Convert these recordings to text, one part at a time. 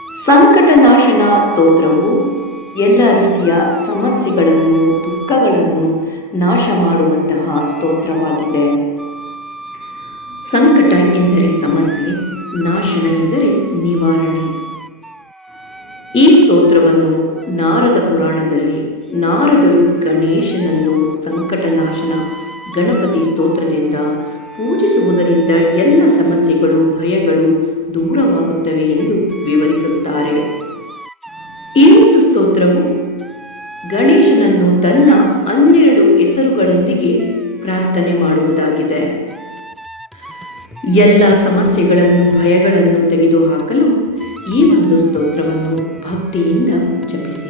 ಸಂಕಟನಾಶನ ಸ್ತೋತ್ರವು ಎಲ್ಲ ರೀತಿಯ ಸಮಸ್ಯೆಗಳನ್ನು, ದುಃಖಗಳನ್ನು ನಾಶ ಮಾಡುವಂತಹ ಸ್ತೋತ್ರವಾಗಿದೆ. ಸಂಕಟ ಎಂದರೆ ಸಮಸ್ಯೆ, ನಾಶನ ಎಂದರೆ ನಿವಾರಣೆ. ಈ ಸ್ತೋತ್ರವನ್ನು ನಾರದ ಪುರಾಣದಲ್ಲಿ ನಾರದರು ಗಣೇಶನನ್ನು ಸಂಕಟನಾಶನ, ಗಣಪತಿ ಸ್ತೋತ್ರದಿಂದ ಪೂಜಿಸುವುದರಿಂದ ಎಲ್ಲ ಸಮಸ್ಯೆಗಳು, ಭಯಗಳು ದೂರವಾಗುತ್ತವೆ ಎಂದು ವಿವರಿಸುತ್ತಾರೆ. ಈ ಒಂದು ಸ್ತೋತ್ರವು ಗಣೇಶನನ್ನು ತನ್ನ ಹನ್ನೆರಡು ಹೆಸರುಗಳೊಂದಿಗೆ ಪ್ರಾರ್ಥನೆ ಮಾಡುವುದಾಗಿದೆ. ಎಲ್ಲ ಸಮಸ್ಯೆಗಳನ್ನು, ಭಯಗಳನ್ನು ತೆಗೆದುಹಾಕಲು ಈ ಒಂದು ಸ್ತೋತ್ರವನ್ನು ಭಕ್ತಿಯಿಂದ ಜಪಿಸಿ.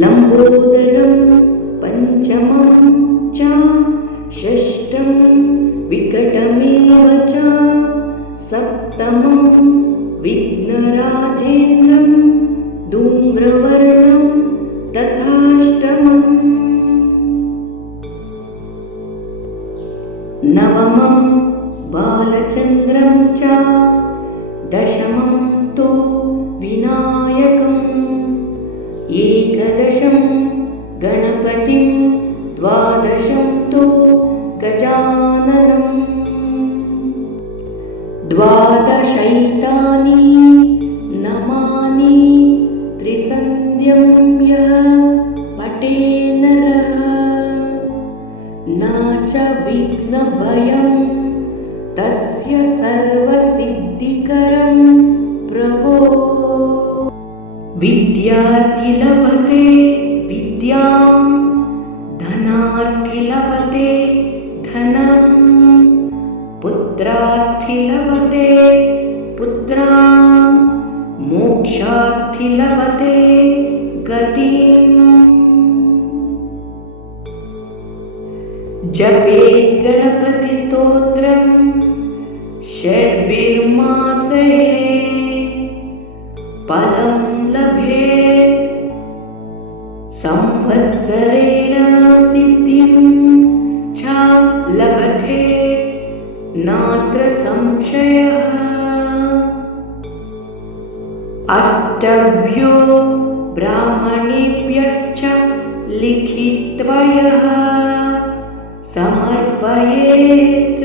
लम्बोदरं पञ्चमं च षष्ठं विकटमेव च सप्तमं विघ्नराजेन्द्रं धूम्रवर्णं तथाष्टमम् नवमं बालचन्द्रं च लभते धनम् पुत्रार्थि लभते पुत्रान्। मोक्षार्थि लभते गतिम्। जपेत् गणपतिस्तोत्रं षड्भिर्मासे फलं लभेत्। संवत्सरेण अष्टभ्यो ब्राह्मणेभ्यश्च लिखित्वा यः समर्पयेत्।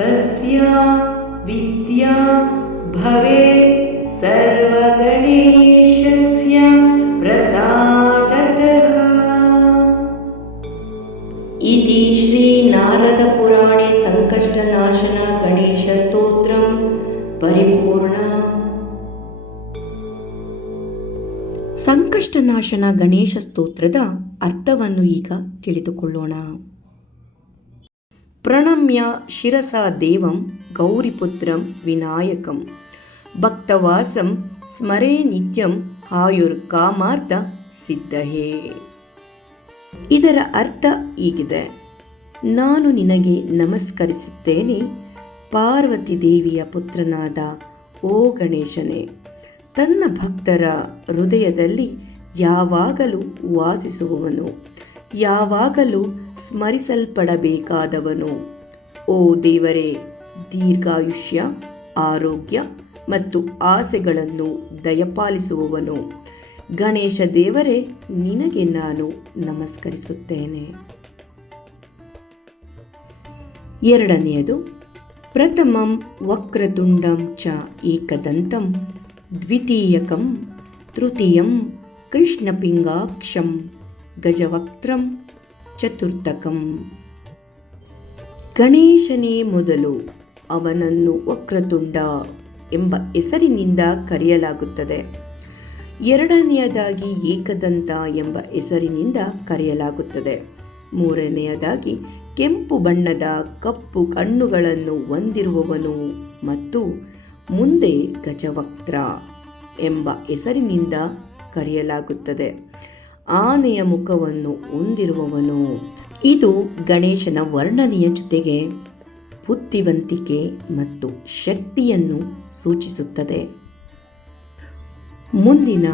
तस्य विद्या भवेत्। सर्वगणेशस्य प्रसादतः। इति श्रीनारदपुराणे सङ्कष्टनाशन ಸಂಕಷ್ಟನಾಶನ ಗಣೇಶ ಸ್ತೋತ್ರದ ಅರ್ಥವನ್ನು ಈಗ ತಿಳಿದುಕೊಳ್ಳೋಣ. ಪ್ರಣಮ್ಯ ಶಿರಸ ದೇವಂ ಗೌರಿಪುತ್ರಂ ವಿನಾಯಕಂ ಭಕ್ತವಾಸಂ ಸ್ಮರೇ ನಿತ್ಯಂ ಆಯುರ್ ಕಾಮಾರ್ಥ ಸಿದ್ಧಹೇ. ಇದರ ಅರ್ಥ ಹೀಗಿದೆ. ನಾನು ನಿನಗೆ ನಮಸ್ಕರಿಸುತ್ತೇನೆ. ಪಾರ್ವತಿ ದೇವಿಯ ಪುತ್ರನಾದ ಓ ಗಣೇಶನೇ, ತನ್ನ ಭಕ್ತರ ಹೃದಯದಲ್ಲಿ ಯಾವಾಗಲೂ ವಾಸಿಸುವವನು, ಯಾವಾಗಲೂ ಸ್ಮರಿಸಲ್ಪಡಬೇಕಾದವನು. ಓ ದೇವರೇ, ದೀರ್ಘಾಯುಷ್ಯ, ಆರೋಗ್ಯ ಮತ್ತು ಆಸೆಗಳನ್ನು ದಯಪಾಲಿಸುವವನು. ಗಣೇಶ ದೇವರೇ, ನಿನಗೆ ನಾನು ನಮಸ್ಕರಿಸುತ್ತೇನೆ. ಎರಡನೆಯದು, ಪ್ರಥಮಂ ವಕ್ರತುಂಡಂ ಚ ಏಕದಂತಂ, ದ್ವಿತೀಯಕಂ ತೃತೀಯಂ ಕೃಷ್ಣಪಿಂಗಾಕ್ಷಂ ಗಜವಕ್ತ್ರಂ ಚತುರ್ಥಕಂ. ಗಣೇಶನೇ ಮೊದಲು ಅವನನ್ನು ವಕ್ರತುಂಡ ಎಂಬ ಹೆಸರಿನಿಂದ ಕರೆಯಲಾಗುತ್ತದೆ. ಎರಡನೆಯದಾಗಿ ಏಕದಂತ ಎಂಬ ಹೆಸರಿನಿಂದ ಕರೆಯಲಾಗುತ್ತದೆ. ಮೂರನೆಯದಾಗಿ ಕೆಂಪು ಬಣ್ಣದ ಕಪ್ಪು ಕಣ್ಣುಗಳನ್ನು ಹೊಂದಿರುವವನು ಮತ್ತು ಮುಂದೆ ಗಜವಕ್ತ್ರ ಎಂಬ ಹೆಸರಿನಿಂದ ಕರೆಯಲಾಗುತ್ತದೆ. ಆನೆಯ ಮುಖವನ್ನು ಹೊಂದಿರುವವನು, ಇದು ಗಣೇಶನ ವರ್ಣನೆಯ ಜೊತೆಗೆ ಬುದ್ಧಿವಂತಿಕೆ ಮತ್ತು ಶಕ್ತಿಯನ್ನು ಸೂಚಿಸುತ್ತದೆ. ಮುಂದಿನ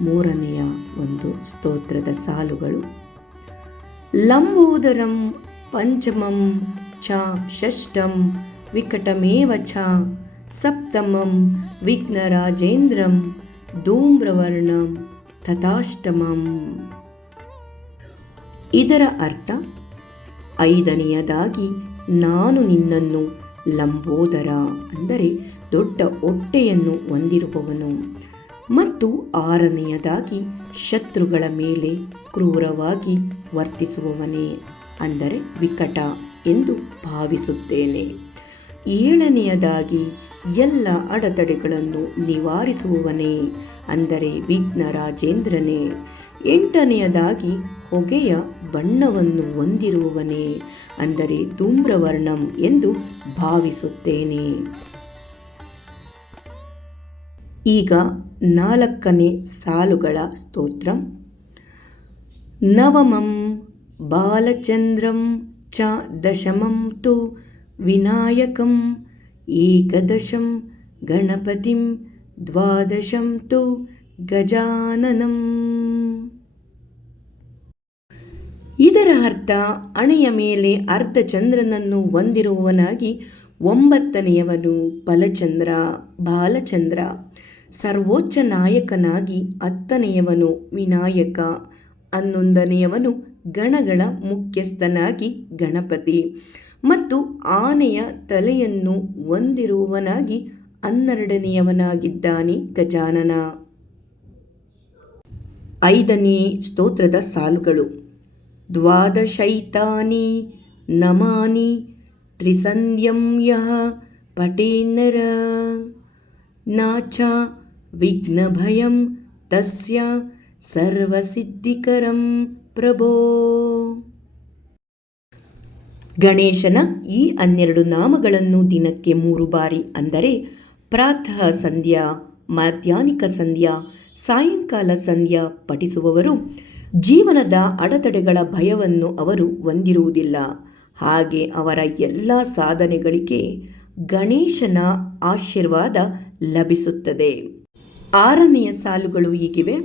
ಮೂರನೆಯ ಒಂದು ಸ್ತೋತ್ರದ ಸಾಲುಗಳು. ಲಂಬೋದರಂ ಪಂಚಮಂ ಚ ಷಷ್ಠಂ ವಿಕಟಮೇವ ಚ ಸಪ್ತಮಂ ವಿಘ್ನರಾಜೇಂದ್ರಂ ಧೂಮ್ರವರ್ಣಂ ತಥಾಷ್ಟಮಂ. ಇದರ ಅರ್ಥ, ಐದನೆಯದಾಗಿ ನಾನು ನಿನ್ನನ್ನು ಲಂಬೋದರ ಅಂದರೆ ದೊಡ್ಡ ಹೊಟ್ಟೆಯನ್ನು ಹೊಂದಿರುವವನು ಮತ್ತು ಆರನೆಯದಾಗಿ ಶತ್ರುಗಳ ಮೇಲೆ ಕ್ರೂರವಾಗಿ ವರ್ತಿಸುವವನೇ ಅಂದರೆ ವಿಕಟ ಎಂದು ಭಾವಿಸುತ್ತೇನೆ. ಏಳನೆಯದಾಗಿ ಎಲ್ಲ ಅಡೆತಡೆಗಳನ್ನು ನಿವಾರಿಸುವವನೇ ಅಂದರೆ ವಿಘ್ನ ರಾಜೇಂದ್ರನೇ, ಎಂಟನೆಯದಾಗಿ ಹೊಗೆಯ ಬಣ್ಣವನ್ನು ಹೊಂದಿರುವವನೇ ಅಂದರೆ ಧೂಮ್ರವರ್ಣಂ ಎಂದು ಭಾವಿಸುತ್ತೇನೆ. ಈಗ ನಾಲ್ಕನೇ ಸಾಲುಗಳ ಸ್ತೋತ್ರ. ನವಮಂ ಬಾಲಚಂದ್ರಂ ಚ ದಶಮಂ ತು ವಿನಾಯಕಂ ಏಕದಶಂ ಗಣಪತಿಂ ದ್ವಾದಶಂ ತು ಗಜಾನನಂ. ಇದರ ಅರ್ಥ ಅಣೆಯ ಮೇಲೆ ಅರ್ಧ ಚಂದ್ರನನ್ನು ಹೊಂದಿರುವವನಾಗಿ ಒಂಬತ್ತನೆಯವನು ಫಲಚಂದ್ರ ಬಾಲಚಂದ್ರ. ಸರ್ವೋಚ್ಚ ನಾಯಕನಾಗಿ ಹತ್ತನೆಯವನು ವಿನಾಯಕ, ಹನ್ನೊಂದನೆಯವನು ಗಣಗಳ ಮುಖ್ಯಸ್ಥನಾಗಿ ಗಣಪತಿ. ಮತ್ತು ಆನೆಯ ತಲೆಯನ್ನು ಹೊಂದಿರುವವನಾಗಿ ಹನ್ನೆರಡನೆಯವನಾಗಿದ್ದಾನೆ ಗಜಾನನ. ಐದನೇ ಸ್ತೋತ್ರದ ಸಾಲುಗಳು. ದ್ವಾದಶೈತಾನಿ ನಮಾನಿ ತ್ರಿಸಂಧ್ಯಂ ಯಃ ಪಟೇನರ. ನಾಚ ವಿಘ್ನಭಯಂ ತಸ್ಯ ಸರ್ವಸಿದ್ಧಿಕರಂ ಪ್ರಭೋ. ಗಣೇಶನ ಈ ಹನ್ನೆರಡು ನಾಮಗಳನ್ನು ದಿನಕ್ಕೆ ಮೂರು ಬಾರಿ ಅಂದರೆ ಪ್ರಾತಃ ಸಂಧ್ಯಾ ಮಾಧ್ಯಾನಿಕ ಸಂಧ್ಯಾ, ಸಾಯಂಕಾಲ ಸಂಧ್ಯಾ ಪಠಿಸುವವರು ಜೀವನದ ಅಡೆತಡೆಗಳ ಭಯವನ್ನು ಅವರು ಹೊಂದಿರುವುದಿಲ್ಲ. ಹಾಗೆ ಅವರ ಎಲ್ಲ ಸಾಧನೆಗಳಿಗೆ ಗಣೇಶನ ಆಶೀರ್ವಾದ ಲಭಿಸುತ್ತದೆ. ಆರನೆಯ ಸಾಲುಗಳು ಹೀಗಿವೆ.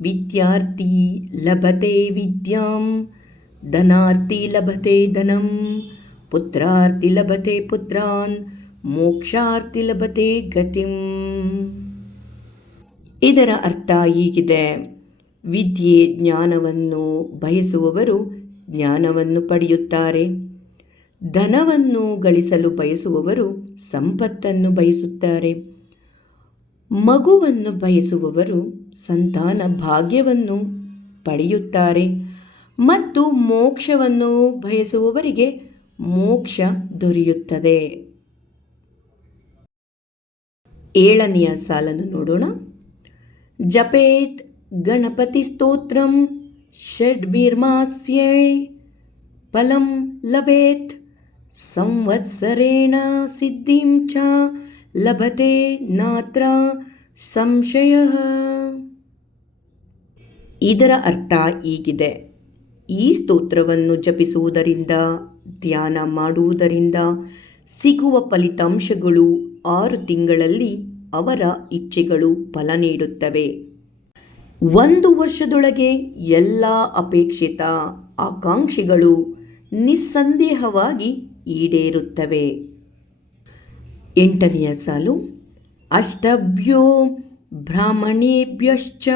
ವಿದ್ಯಾರ್ಥಿ ಲಭತೆ ವಿದ್ಯಾಂ, ಧನಾರ್ಥಿ ಲಭತೆ ಧನಂ, ಪುತ್ರಾರ್ಥಿ ಲಭತೆ ಪುತ್ರಾನ್ ಮೋಕ್ಷಾರ್ಥಿ ಲಭತೆ ಗತಿಂ. ಇದರ ಅರ್ಥ ಹೀಗಿದೆ. ವಿದ್ಯೆ ಜ್ಞಾನವನ್ನು ಬಯಸುವವರು ಜ್ಞಾನವನ್ನು ಪಡೆಯುತ್ತಾರೆ. ಧನವನ್ನು ಗಳಿಸಲು ಬಯಸುವವರು ಸಂಪತ್ತನ್ನು ಬಯಸುತ್ತಾರೆ. ಮಗುವನ್ನು ಬಯಸುವವರು ಸಂತಾನ ಭಾಗ್ಯವನ್ನು ಪಡೆಯುತ್ತಾರೆ. ಮತ್ತು ಮೋಕ್ಷವನ್ನು ಬಯಸುವವರಿಗೆ ಮೋಕ್ಷ ದೊರೆಯುತ್ತದೆ. ಏಳನೆಯ ಸಾಲನ್ನು ನೋಡೋಣ. ಜಪೇತ್ ಗಣಪತಿ ಸ್ತೋತ್ರಂ ಷಡ್ಭಿರ್ಮಾಸ್ಯೈ ಫಲಂ ಲಭೇತ್, ಸಂವತ್ಸರೇಣ ಸಿದ್ಧಿಂ ಚ, ಲಭತೆ ನಾತ್ರ ಸಂಶಯ. ಇದರ ಅರ್ಥ ಹೀಗಿದೆ. ಈ ಸ್ತೋತ್ರವನ್ನು ಜಪಿಸುವುದರಿಂದ, ಧ್ಯಾನ ಮಾಡುವುದರಿಂದ ಸಿಗುವ ಫಲಿತಾಂಶಗಳು ಆರು ತಿಂಗಳಲ್ಲಿ ಅವರ ಇಚ್ಛೆಗಳು ಫಲ ನೀಡುತ್ತವೆ. ಒಂದು ವರ್ಷದೊಳಗೆ ಎಲ್ಲ ಅಪೇಕ್ಷಿತ ಆಕಾಂಕ್ಷೆಗಳು ನಿಸ್ಸಂದೇಹವಾಗಿ ಈಡೇರುತ್ತವೆ. ಎಂಟನೆಯ ಸಾಲು, ಅಷ್ಟಭ್ಯೋ ಬ್ರಾಹ್ಮಣೇಭ್ಯಶ್ಚ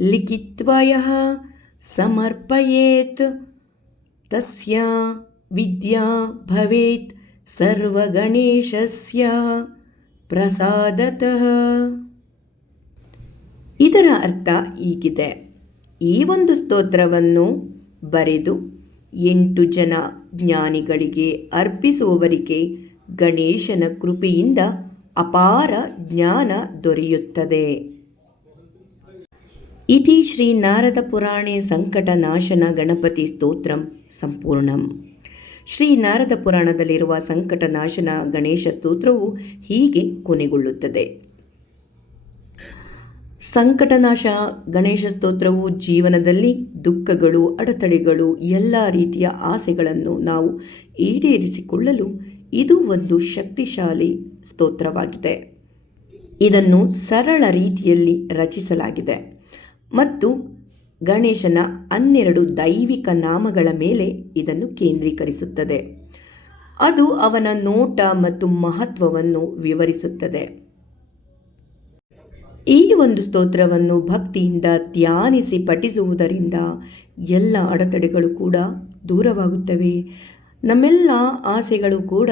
ಲಿಖಿತ್ವಯ ಸಮರ್ಪಯೇತ್, ತಸ್ಯ ವಿದ್ಯಾ ಭವೇತ್ ಸರ್ವಗಣೇಶಸ್ಯ ಪ್ರಸಾದತಃ. ಇದರ ಅರ್ಥ ಈಗಿದೆ ಈ ಒಂದು ಸ್ತೋತ್ರವನ್ನು ಬರೆದು ಎಂಟು ಜನ ಜ್ಞಾನಿಗಳಿಗೆ ಅರ್ಪಿಸುವವರಿಗೆ ಗಣೇಶನ ಕೃಪೆಯಿಂದ ಅಪಾರ ಜ್ಞಾನ ದೊರೆಯುತ್ತದೆ. ಇತಿ ಶ್ರೀ ನಾರದ ಪುರಾಣೆ ಸಂಕಟನಾಶನ ಗಣಪತಿ ಸ್ತೋತ್ರಂ ಸಂಪೂರ್ಣಂ. ಶ್ರೀ ನಾರದ ಪುರಾಣದಲ್ಲಿರುವ ಸಂಕಟನಾಶನ ಗಣೇಶ ಸ್ತೋತ್ರವು ಹೀಗೆ ಕೊನೆಗೊಳ್ಳುತ್ತದೆ. ಸಂಕಟನಾಶ ಗಣೇಶ ಸ್ತೋತ್ರವು ಜೀವನದಲ್ಲಿ ದುಃಖಗಳು, ಅಡೆತಡೆಗಳು, ಎಲ್ಲ ರೀತಿಯ ಆಸೆಗಳನ್ನು ನಾವು ಈಡೇರಿಸಿಕೊಳ್ಳಲು ಇದು ಒಂದು ಶಕ್ತಿಶಾಲಿ ಸ್ತೋತ್ರವಾಗಿದೆ. ಇದನ್ನು ಸರಳ ರೀತಿಯಲ್ಲಿ ರಚಿಸಲಾಗಿದೆ. ಮತ್ತು ಗಣೇಶನ ಹನ್ನೆರಡು ದೈವಿಕ ನಾಮಗಳ ಮೇಲೆ ಇದನ್ನು ಕೇಂದ್ರೀಕರಿಸುತ್ತದೆ. ಅದು ಅವನ ನೋಟ ಮತ್ತು ಮಹತ್ವವನ್ನು ವಿವರಿಸುತ್ತದೆ. ಈ ಒಂದು ಸ್ತೋತ್ರವನ್ನು ಭಕ್ತಿಯಿಂದ ಧ್ಯಾನಿಸಿ ಪಠಿಸುವುದರಿಂದ ಎಲ್ಲ ಅಡೆತಡೆಗಳು ಕೂಡ ದೂರವಾಗುತ್ತವೆ. ನಮ್ಮೆಲ್ಲ ಆಸೆಗಳು ಕೂಡ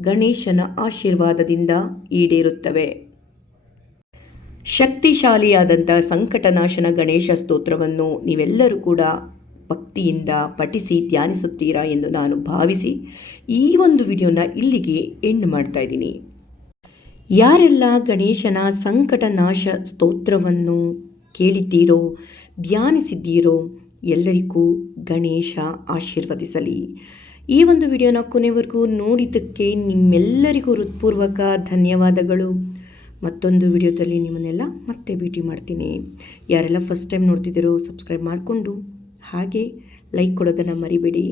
ಗಣೇಶನ ಆಶೀರ್ವಾದದಿಂದ ಈಡೇರುತ್ತವೆ. ಶಕ್ತಿಶಾಲಿಯಾದಂಥ ಸಂಕಟನಾಶನ ಗಣೇಶ ಸ್ತೋತ್ರವನ್ನು ನೀವೆಲ್ಲರೂ ಕೂಡ ಭಕ್ತಿಯಿಂದ ಪಠಿಸಿ ಧ್ಯಾನಿಸುತ್ತೀರಾ ಎಂದು ನಾನು ಭಾವಿಸಿ ಈ ಒಂದು ವಿಡಿಯೋನ ಇಲ್ಲಿಗೆ ಎಂಡ್ ಮಾಡ್ತಾ ಇದ್ದೀನಿ. ಯಾರೆಲ್ಲ ಗಣೇಶನ ಸಂಕಟನಾಶ ಸ್ತೋತ್ರವನ್ನು ಕೇಳಿದ್ದೀರೋ, ಧ್ಯಾನಿಸಿದ್ದೀರೋ, ಎಲ್ಲರಿಗೂ ಗಣೇಶ ಆಶೀರ್ವದಿಸಲಿ. ಈ ಒಂದು ವಿಡಿಯೋನ ಕೊನೆವರೆಗೂ ನೋಡಿದ್ದಕ್ಕೆ ನಿಮ್ಮೆಲ್ಲರಿಗೂ ಹೃತ್ಪೂರ್ವಕ ಧನ್ಯವಾದಗಳು. ಮತ್ತೊಂದು ವಿಡಿಯೋದಲ್ಲಿ ನಿಮ್ಮನ್ನೆಲ್ಲ ಮತ್ತೆ ಭೇಟಿ ಮಾಡ್ತೀನಿ. ಯಾರೆಲ್ಲ ಫಸ್ಟ್ ಟೈಮ್ ನೋಡ್ತಿದ್ದೀರೋ ಸಬ್ಸ್ಕ್ರೈಬ್ ಮಾಡಿಕೊಂಡು ಹಾಗೆ ಲೈಕ್ ಕೊಡೋದನ್ನು ಮರಿಬೇಡಿ.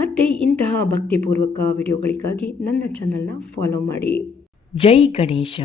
ಮತ್ತು ಇಂತಹ ಭಕ್ತಿಪೂರ್ವಕ ವಿಡಿಯೋಗಳಿಗಾಗಿ ನನ್ನ ಚಾನಲ್ನ ಫಾಲೋ ಮಾಡಿ. ಜೈ ಗಣೇಶ.